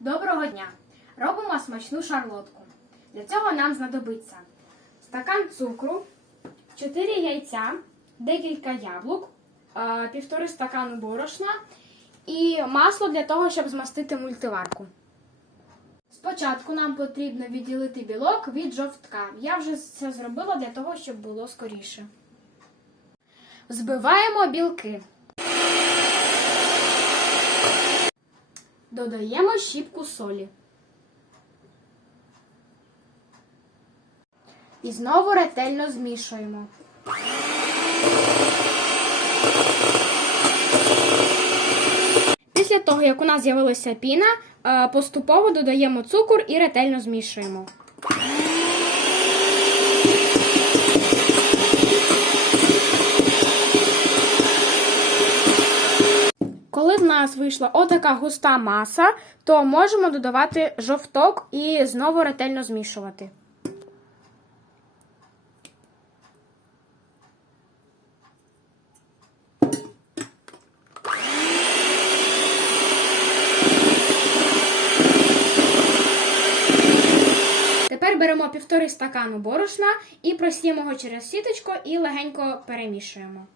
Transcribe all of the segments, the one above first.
Доброго дня! Робимо смачну шарлотку. Для цього нам знадобиться стакан цукру, 4 яйця, декілька яблук, е, півтори стакану борошна і масло для того, щоб змастити мультиварку. Спочатку нам потрібно відділити білок від жовтка. Я вже це зробила для того, щоб було скоріше. Взбиваємо білки. Додаємо щіпку солі. І знову ретельно змішуємо. Після того, як у нас з'явилася піна, е, поступово додаємо цукор і ретельно змішуємо. Коли в нас вийшла отака густа маса, то можемо додавати жовток і знову ретельно змішувати. Тепер беремо півтори стакану борошна і просіємо його через сіточку і легенько перемішуємо.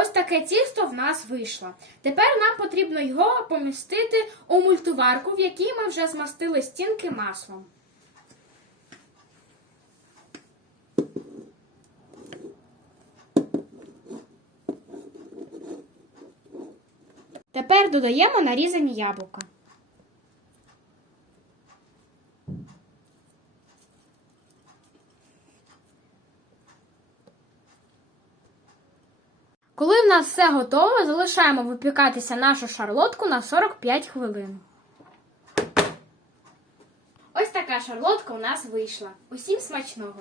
Ось таке тісто в нас вийшло. Тепер нам потрібно його помістити у мультиварку, в якій ми вже змастили стінки маслом. Тепер додаємо нарізані яблука. Коли в нас все готово, залишаємо випікатися нашу шарлотку на 45 хвилин. Ось така шарлотка у нас вийшла. Усім смачного!